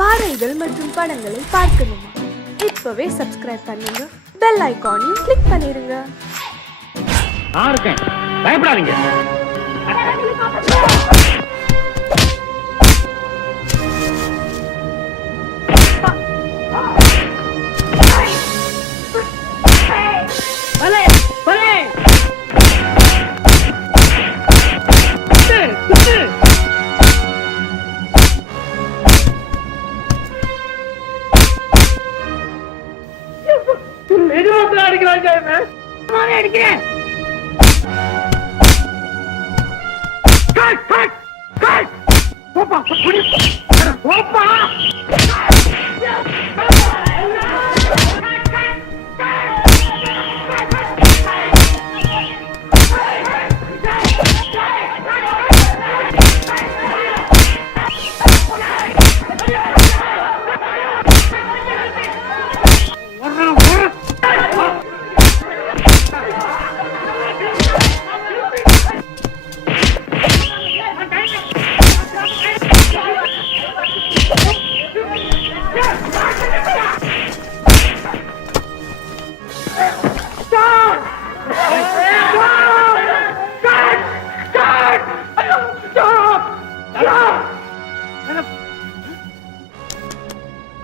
பாடல்கள் மற்றும் படங்களை பார்க்கணுமா? இப்பவே சப்ஸ்கிரைப் பண்ணுங்க, பெல் ஐகானையும் கிளிக் பண்ணிருங்க. பயப்படாதீங்க. அடிக்கிறேன்.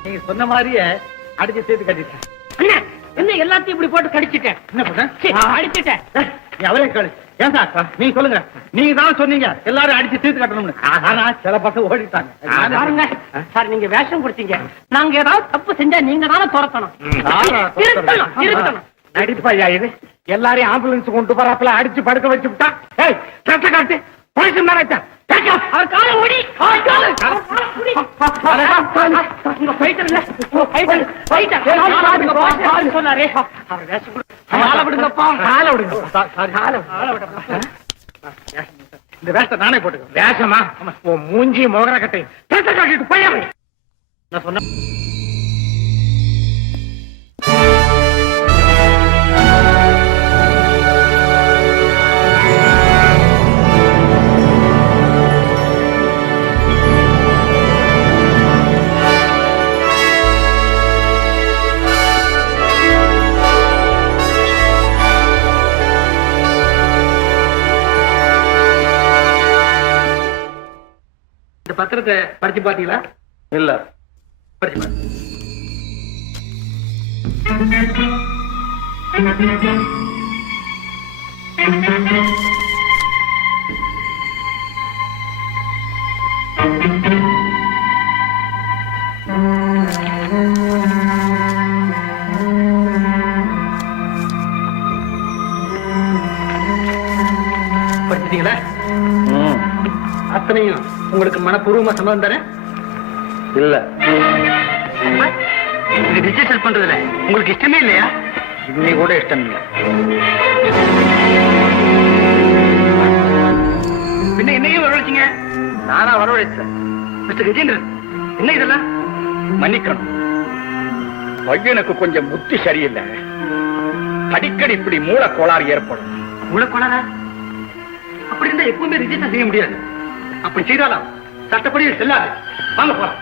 நீங்க சொன்ன மாதிரியே அடிச்சு சேர்த்து கட்டிட்டேன். என்ன எல்லாத்தையும் இப்படி போட்டு கடிச்சிட்டேன்? என்ன பண்ண அடிச்சிட்டேன். அவரே கழு. ஏன் சார் நீங்க சொல்லுங்க. நீங்க தான் சொன்னீங்க எல்லாரும் அடிச்சு தீர்த்து கட்டணும்னு. ஆனா சில பக்கம் ஓடிட்டாங்க. சார் நீங்க வேஷம் கொடுத்தீங்க. நாங்க ஏதாவது தப்பு செஞ்சா நீங்க தானே துரத்தணும். நடிப்பையா இது? எல்லாரையும் ஆம்புலன்ஸ் கொண்டு போறாப்புல அடிச்சு படுக்க வச்சு விட்டா காட்டு போலீஸ் மேனேஜர் இந்த வேஷத்தை நானே போட்டுக்க. வேஷமா மூஞ்சி மோகர கட்டை காட்டிட்டு போய் நான் சொன்ன பத்திரத்தை படிச்சு பாத்தீங்களா? இல்ல. படிச்சு பாருங்க. படிச்சிட்டீங்களா? அத்தனையும் உங்களுக்கு மனப்பூர்வமா சம்மதம் தரேன். இல்ல ரிஜிஸ்டர் பண்றதுல உங்களுக்கு இஷ்டமே இல்லையா? இன்னை கூட இஷ்டம் இல்லை. பின்ன என்னையும் வரவழைச்சீங்க? நானா வரவழைச்சேன்? மிஸ்டர் கஜேந்திரன், என்ன இதெல்லாம்? மன்னிக்கணும், பையனுக்கு கொஞ்சம் புத்தி சரியில்லை. அடிக்கடி இப்படி மூல கோளாறு ஏற்படும். மூல கோளாறா? அப்படி இருந்தா எப்பவுமே ரிஜிஸ்டர் செய்ய முடியாது. அப்படி செய்தாலும் சட்டப்படி செல்லாது. வாங்க போலாம்.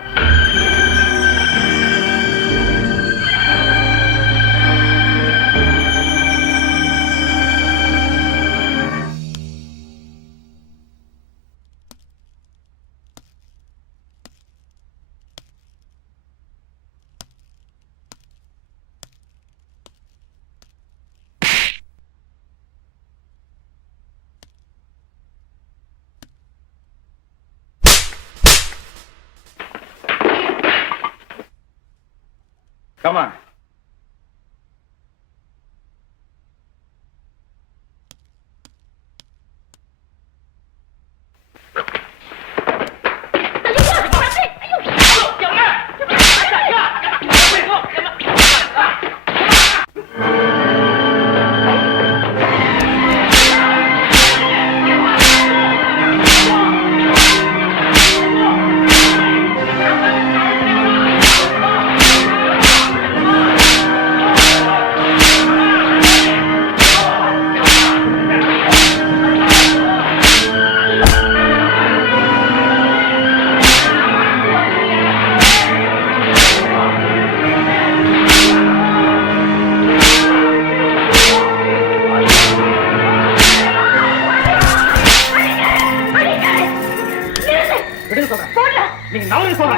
Come on.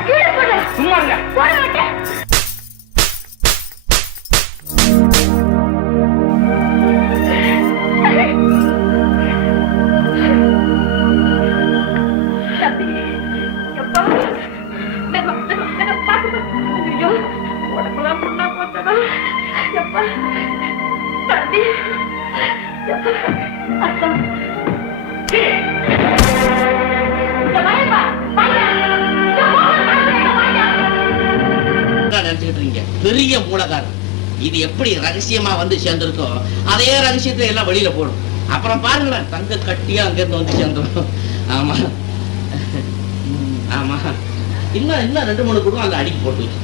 கீழே போடு. சும்மா இருங்க. போட மாட்டேன். தம்பி, எப்பா, பாத்து ஐயோ, உடம்புலாம் புண்ணா போச்சதா? எப்பா, தம்பி, எப்பா, அத்தம். நினைச்சுக்கிட்டு இருக்கீங்க பெரிய மூலகாரம். இது எப்படி ரகசியமா வந்து சேர்ந்திருக்கோ அதே ரகசியத்துல எல்லாம் வெளியில போடும். அப்புறம் பாருங்களேன், தங்க கட்டியா அங்க இருந்து வந்து சேர்ந்துடும். ஆமா ஆமா, இன்னும் 2-3 குடும்பம் அந்த அடிக்கு போட்டு வச்சு.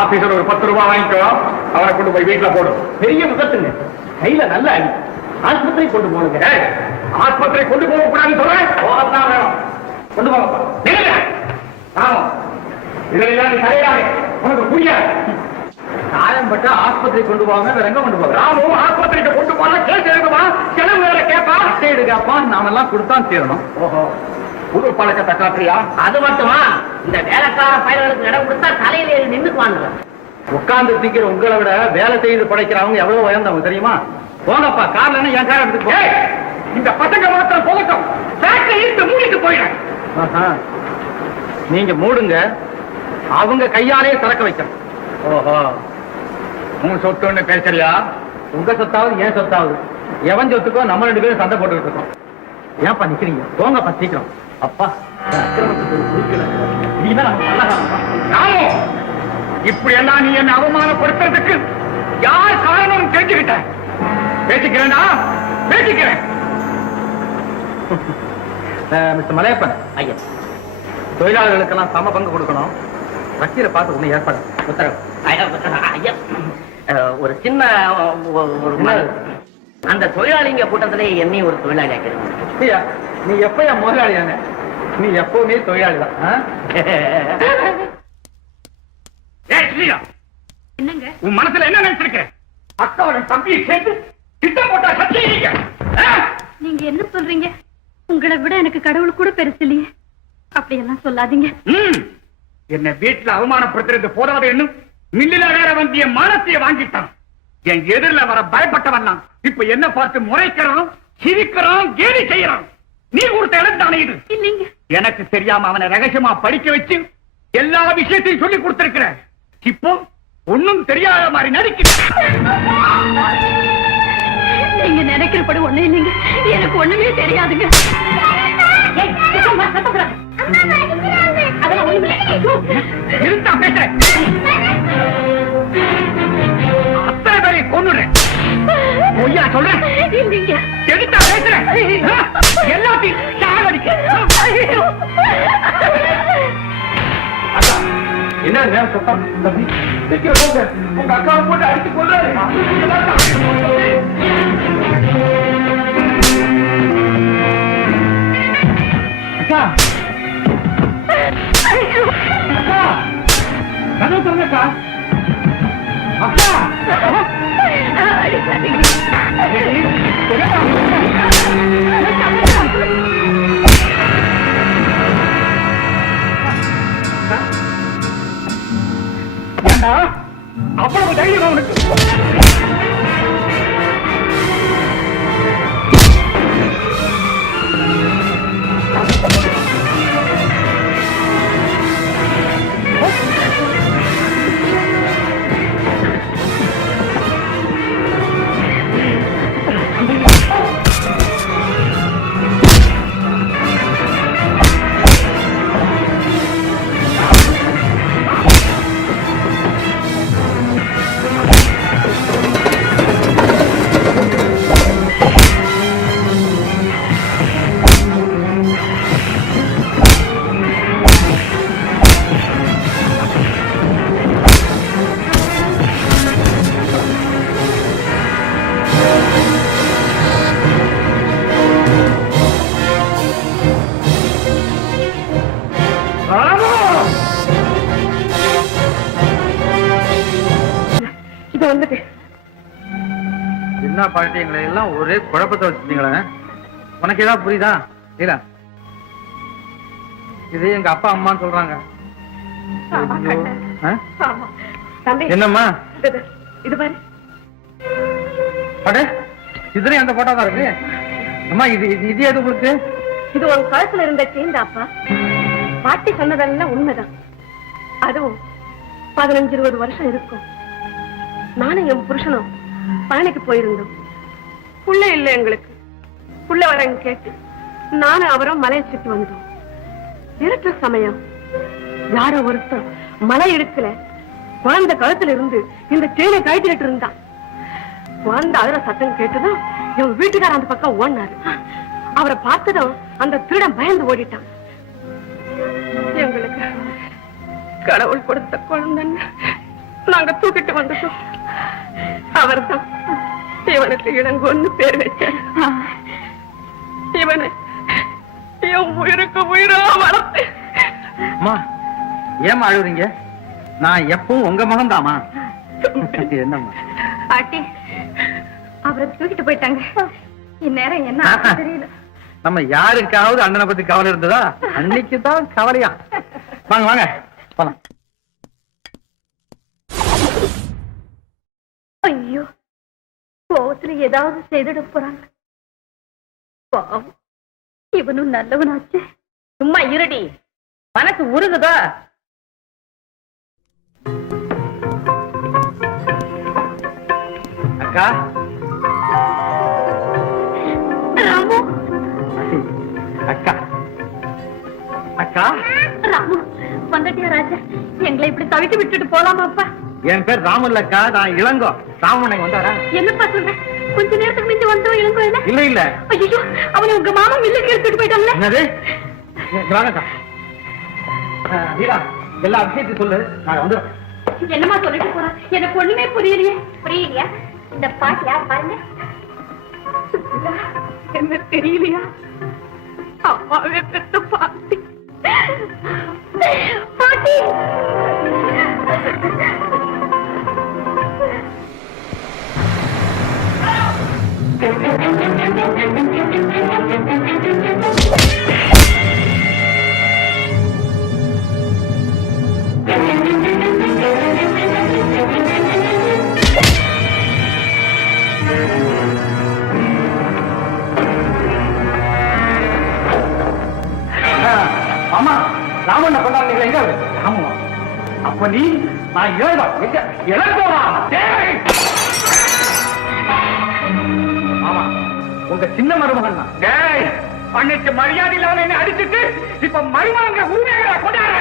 ஆபீசர் ஒரு 10 ரூபாய் வாங்கிக்கோ, அவனை கொண்டு போய் வீட்டுல போடும். பெரிய முகத்துங்க, கையில நல்ல அடி. ஆஸ்பத்திரி கொண்டு போனுங்க. ஆஸ்பத்திரி கொண்டு போக கூடாதுன்னு சொல்றேன். போகத்தான் வேணும். கொண்டு போங்கப்பா. ஆமா, இதெல்லாம் நீ தலையிடாதே, உனக்கு புரியாது. காயம் பட்டா ஆஸ்பத்திரி கொண்டு போவாங்க, வேற எங்க கொண்டு போவாங்க? ராமும் ஆஸ்பத்திரிக்கு கொண்டு போனா கேஸ் எடுக்குமா, செலவு வேற கேப்பா. எடுக்காப்பா, நாமெல்லாம் கொடுத்தான் தீரணும். ஓஹோ, புது பழக்கத்தை காட்டுறியா? அது மட்டுமா, இந்த வேலைக்கார பயல்களுக்கு இடம் கொடுத்தா தலையில ஏறி நின்னுக்குவாங்க. உட்கார்ந்து திங்கிற உங்களை விட வேலை செய்து படைக்கிறவங்க எவ்வளவு உயர்ந்தவங்க தெரியுமா? போங்கப்பா, கார்ல என் கார் எடுத்துட்டு போ. இந்த பசங்க மாத்திரம் போகட்டும், ஃபேக்டரி மூடிட்டு போயிடுறேன். நீங்க மூடுங்க, அவங்க கையாலே திறக்க வைக்கணும். ஓஹோ, உன் சொத்துன்னு பேசுறியா? உங்க சொத்தாவது ஏன் சொத்தாவது, எவன் சொத்துக்கோ நம்ம 2 பேரும் சண்டை போட்டுக்கிட்டு இருக்கோம். ஏன்ப்பா நிக்கிறீங்க? போங்கப்பா சீக்கிரம். அப்பா, இப்படி எல்லாம் நீ என்ன அவமானப்படுத்துறதுக்கு யார் காரணம் தெரிஞ்சுக்கிட்ட? பேசிக்கிறேன்னா பேசிக்கிறேன். மிஸ்டர் மலையப்பன் ஐயா, தொழிலாளர்களுக்கெல்லாம் சம பங்கு கொடுக்கணும். வக்கீல பார்த்து ஒண்ணு ஏற்பாடு உத்தரவு. ஐயா, ஒரு சின்ன அந்த தொழிலாளிங்க கூட்டத்திலே என்னையும் ஒரு தொழிலாளி ஆக்கிடுங்க. நீ எப்பயா முதலாளியான? நீ எப்பவுமே தொழிலாளி தான். என்னங்க உன் மனசுல என்ன நினைச்சிருக்க? அக்காவோட தம்பியை சேர்த்து திட்டம் போட்டா சத்தியீங்க. நீங்க என்ன சொல்றீங்க? உங்களை விட எனக்கு கடவுள் கூட பெருசு இல்லையே. அப்படியெல்லாம் சொல்லாதீங்க. என்ன வீட்டுல அவமானப்படுத்துறது போதாது, என்னும் மில்லில வேற வந்திய மானத்தைய வாங்கிட்டான். என் எதிரில வர பயப்பட்டவன் தான் இப்ப என்ன பார்த்து முறைக்கிறான், சிரிக்கிறான், கேலி செய்யறான். நீ கொடுத்த இடம் தானே இது? இல்லைங்க, எனக்கு தெரியாம அவனை ரகசியமா படிக்க வச்சு எல்லா விஷயத்தையும் சொல்லி கொடுத்திருக்கிற. இப்போ ஒண்ணும் தெரியாத மாதிரி நடிக்கிறேன். நீங்க நினைக்கிறபடி ஒண்ணு இல்லைங்க, எனக்கு ஒண்ணுமே தெரியாதுங்க. இருந்தா பேசுறேன், அத்தனை பேரை கொன்னுடுறேன். பொய்யா சொல்றேன்? இல்லைங்க, எடுத்தா பேசுறேன், எல்லாத்தையும் சாகடிக்க. என்ன நேரம் சொத்தம் தம்பி, சீக்கிரம் போங்க. உங்க அக்காவை போட்டு அடிச்சு கொள்றாரு. அக்கா, அக்கா, கதவு சொல்லுங்கக்கா. அக்கா, அவ்வளவு தைரியம் அவனுக்கு? என்ன பாட்டி எங்களை எல்லாம் ஒரே குழப்பத்தை வச்சுட்டீங்களே. உனக்கு ஏதாவது புரியுதா? இல்ல இது எங்க அப்பா அம்மான்னு சொல்றாங்க. என்னம்மா இது பாரு. அடே இதுலயும் அந்த போட்டோ தான் இருக்கு. அம்மா இது இது எது உங்களுக்கு? இது ஒரு கழுத்துல இருந்த சேந்தாப்பா. பாட்டி சொன்னதெல்லாம் உண்மைதான். அதுவும் 15-20 வருஷம் இருக்கும். நானும் என் புருஷனும் பழனிக்கு போயிருந்தோம். புள்ள இல்ல எங்களுக்கு. புள்ள வரங்க கேட்டு நானும் அவரும் மலையை சுற்றி வந்தோம். இருட்ட சமயம் யாரோ ஒருத்தர் மலை இடுக்கல குழந்தை கழுத்துல இருந்து இந்த செயினை கழட்டிட்டு இருந்தான். குழந்தை அழுற சத்தம் கேட்டுதான் என் வீட்டுக்கார அந்த பக்கம் ஓடினாரு. அவரை பார்த்ததும் அந்த திருடன் பயந்து ஓடிட்டான். எங்களுக்கு கடவுள் கொடுத்த குழந்தைன்னு நாங்க தூக்கிட்டு வந்துட்டோம். அவர் தான் இவனுக்கு இளங்கோன்னு பேர் வச்சார். இவனை என் உயிருக்கு உயிரா வளர்த்து. அம்மா ஏமா அழுகுறீங்க? நான் எப்பவும் உங்க மகன் தாமா. என்னம்மா பாட்டி அவரை தூக்கிட்டு போயிட்டாங்க. இந்நேரம் என்ன ஆச்சுன்னு தெரியல. நம்ம யாருக்காவது அண்ணனை பத்தி கவலை இருந்ததா? அன்னைக்கு தான் கவலையா. வாங்க வாங்க போலாம். ஐயோ கோவத்துல ஏதாவது செய்துட போறாங்க. பாவம் இவனும் நல்லவனாச்சு. சும்மா இருடி, மனசு உருகுதா? அக்கா ராமு அக்கா அக்கா ராமு வந்துட்டியா ராஜா? எங்களை இப்படி தவிக்க விட்டுட்டு போலாமாப்பா? என் பேர் ராமன் அக்கா. நான் இளங்கோ. ராமன் வந்தாரா? என்னப்பா சொல்ற? கொஞ்ச நேரத்துக்கு மிஞ்சி வந்தோம் இளங்கோ. என்ன? இல்ல இல்ல. ஐயோ அவனை உங்க மாமா மில்லுக்கு எடுத்துட்டு போயிட்டாங்க. என்னது? வாங்கக்கா. வீரா எல்லா விஷயத்தையும் சொல்லு. நான் வந்து என்னமா சொல்லிட்டு போறான்? எனக்கு ஒண்ணுமே புரியலையே. புரியலையா? இந்த பாட்டு யார் பாருங்க. என்ன தெரியலையா? அம்மாவே பெத்த பாட்டி. பாட்டி அம்மா ராமன் கொண்டாடுறீங்களா? எங்க ராமன்? அப்ப நீ நான் இழந்தா எங்க இழந்தோமா? ஆமா உங்க சின்ன மருமகன் தான். அன்னைக்கு மரியாதை இல்லாம என்ன அடிச்சுட்டு இப்ப மருமகங்க உரிமைகளை கொண்டாடுற.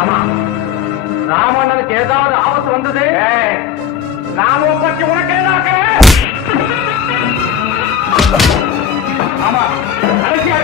ஆமா ராமனுக்கு ஏதாவது ஆபத்து வந்தது ராம பற்றி உனக்கு ஏதாவது? ஆமா கடைசியா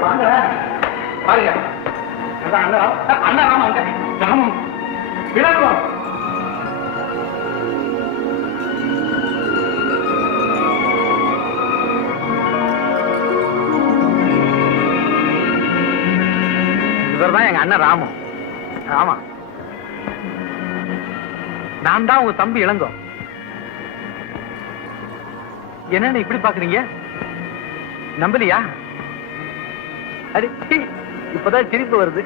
வாங்க பாருங்க அண்ணா ராம அங்க ராமம் விளக்கம் இவர்தான் எங்க அண்ணன் ராமு. ஆமா, நான் தான் உங்க தம்பி இளங்கோ. என்னன்னு இப்படி பாக்குறீங்க? நம்பலையா? அடி இப்பதான் சிரிப்பு வருது.